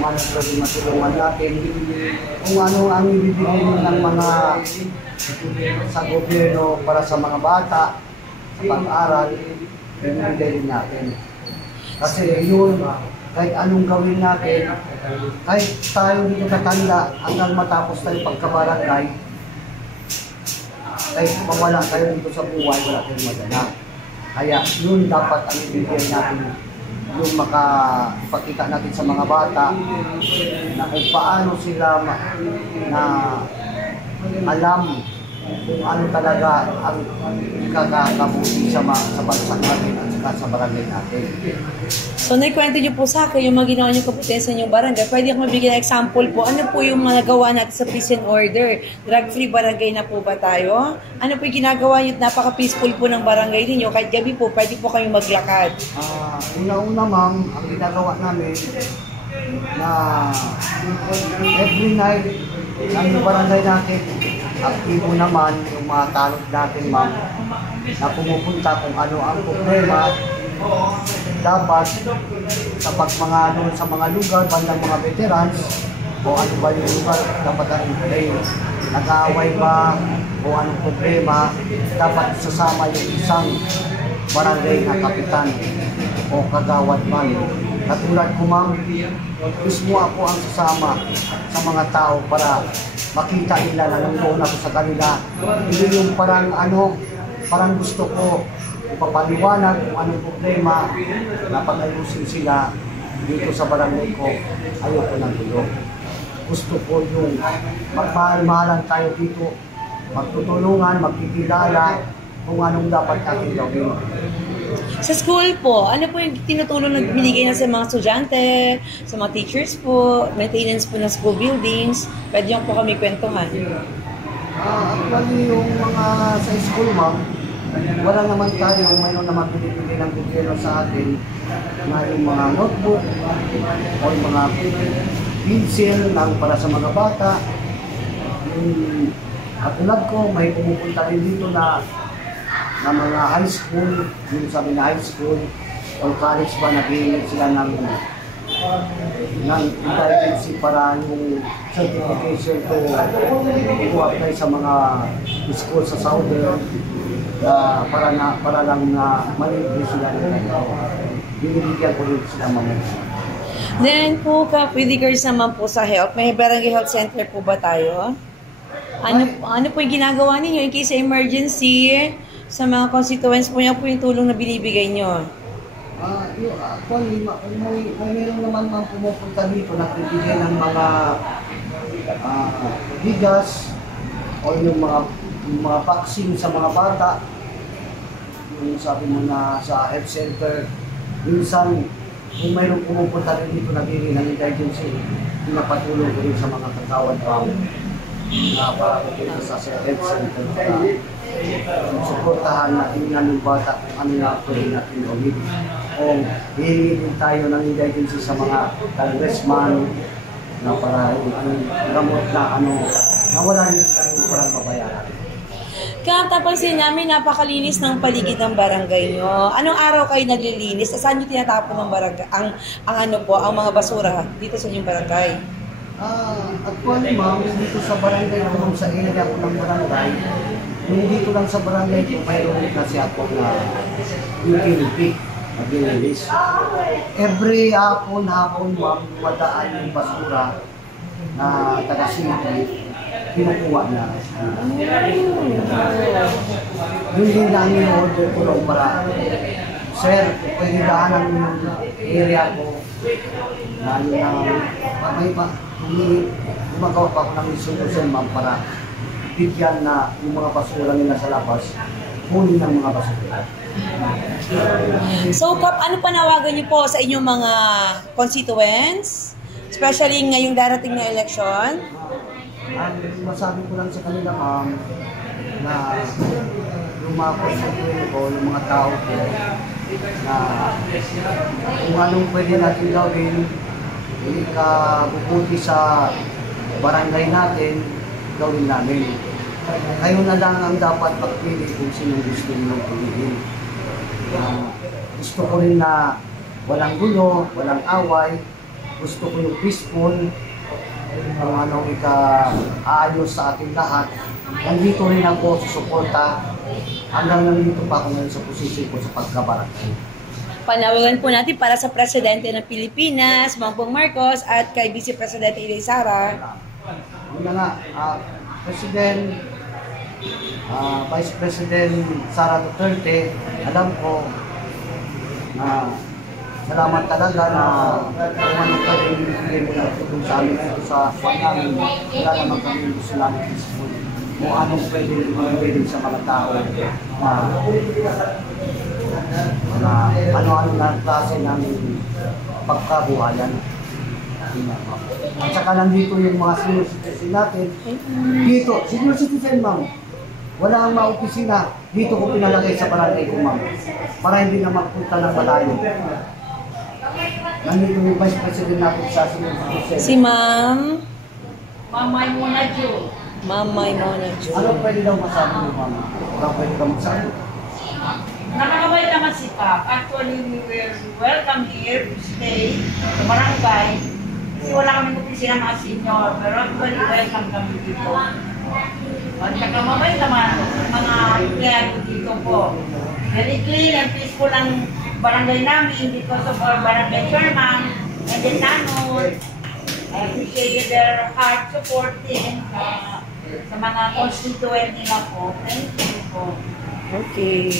kung ano pwede matulungan natin, kung ano ang ibibigay ng mga sa gobyerno para sa mga bata, sa pag-aaral, ibibigay din natin. Kasi yun, kahit anong gawin natin, kahit tayo dito katanda, hanggang matapos tayo pagkabarangay, kahit mawala tayo dito sa buhay, wala tayong madala. Kaya yun dapat ang ibigay natin, yung makapakita natin sa mga bata na kung paano sila na alam kung ano talaga ang ikakakabuti sa bansa natin at sa barangay natin. So, naikwento niyo po sa akin yung mga ginawa niyo kabutihan sa inyong barangay. Pwede akong mabigyan ng example po. Ano po yung mga nagawa natin sa prison order? Drug-free barangay na po ba tayo? Ano po yung ginagawa niyo? Napaka-peaceful po ng barangay ninyo. Kahit gabi po, pwede po kayong maglakad. Una-una ma'am, ang ginagawa namin na every night ng barangay natin, aktibo naman yung mga tanod natin ma'am na pumupunta kung ano ang problema dapat sa sa mga lugar, bandang mga veterans o ano ba yung lugar dapat ang nag-aaway ba o anong problema, dapat sasama yung isang barangay na kapitan o kagawad man. Katulad ko ma'am, mismo ako ang sasama sa mga tao para makita nila na nandoon ako sa kanila. Hindi yung parang gusto ko ipapaliwanag kung anong problema na pag-ayusin sila dito sa barangay ko. Ayoko ng gulo. Gusto ko yung magmahal-mahalan tayo dito, magtutulungan, magkikilala kung anong dapat natin gawin. Sa school po, ano po yung tinutulong na binigay na sa mga estudyante, sa mga teachers po, maintenance po ng school buildings? Pwede yung po kami kwentuhan. Actually, yung mga sa school ma'am, wala naman tayo, mayroon naman binibigay ng gobyerno sa atin na yung mga notebook o yung mga pencil para sa mga bata. Katulad ko, may pumupunta rin dito na mga high school, yung sabi na high school o college ba, nag-iinit sila ng intelligence para yung certification to apply sa mga school sa Southern para lang na malibre sila ng binibigyan ko rin sila mamaya. Then po, pwede girls naman po sa health, may barangay health center po ba tayo? Ano po yung ginagawa ninyo in case emergency? Sa mga constituents po niya po yung tulong na binibigay nyo? Actually, may meron naman mga pumupunta dito na bibigay ng mga bigas o yung mga vaccine sa mga bata. Yung sabi mo na sa health center, minsan kung mayroong pumupunta rin dito na bibigay ng emergency, pinapatulong ko rin sa mga katawad pa na para sa health center para suportahan natin yung bata kung ano na pwede natin gawin. O hihingin tayo ng emergency sa mga congressman na para yung gamot na na wala rin sa parang mabayaran. Katapansin namin, napakalinis ng paligid ng barangay nyo. Anong araw kayo naglilinis? Saan nyo tinatapon ng barangay, ang mga basura dito sa inyong barangay? Actually ma'am, dito sa barangay ko, sa area ko ng barangay, dito lang sa barangay ko, mayroon kasi ako na utility, maglilinis. Every hapon, ma'am, madaan yung basura na taga-city, kinukuha na. Yun din namin order ko lang para, sir, pwede daanan yung area ko na may gumagawa pa ako ng solution ma'am para bigyan na yung mga basura nila sa labas, huli ng mga basura. So, Kap, ano panawagan niyo po sa inyong mga constituents? Especially ngayong darating na eleksyon? Ang masabi ko lang sa kanila, ma'am, na yung mga constituent ko, yung mga tao ko, na kung anong pwede natin gawin, ikabubuti sa barangay natin, gawin namin. Kayo na lang ang dapat pagpili kung sino gusto nyo piliin. Gusto ko rin na walang gulo, walang away, gusto ko yung peaceful, kung anong ika-aayos sa ating lahat. Nandito rin ako susuporta hanggang nandito pa ako ngayon sa posisyon ko sa pagkabarangay. Panawagan po natin para sa Presidente ng Pilipinas, Bongbong Marcos, at kay Vice Presidente Inday Sara. Una nga, President, Vice President Sara Duterte, alam ko na salamat talaga na kung ano pa rin ibigay mo na tulong sa amin dito sa pag-amin. Wala naman kami gusto namin peaceful. Kung anong pwede ibigay din sa mga tao na ano-ano na klase ng pagkabuhayan. At saka nandito yung mga senior citizen natin. Dito, senior citizen, ma'am. Wala ang mga opisina. Dito ko pinalagay sa barangay ko, ma'am. Para hindi na magpunta ng malayo. Nandito yung Vice President natin sa senior citizen. Si Ma'am Mamay muna, Jo. Mamay Mona Jo. Ano pwede daw masabi mo, ma'am? Ano pwede daw masabi? Nakakabay naman si Pap. Actually, we were welcome here to stay sa barangay. Kasi wala kami opisina mga senior. Pero actually, welcome kami dito. At saka mabay naman mga empleyado dito po. Very clean and peaceful ang barangay namin because of our barangay chairman and the nanod. I appreciated their hard supporting sa mga constituent nila po. Thank you po. Okay.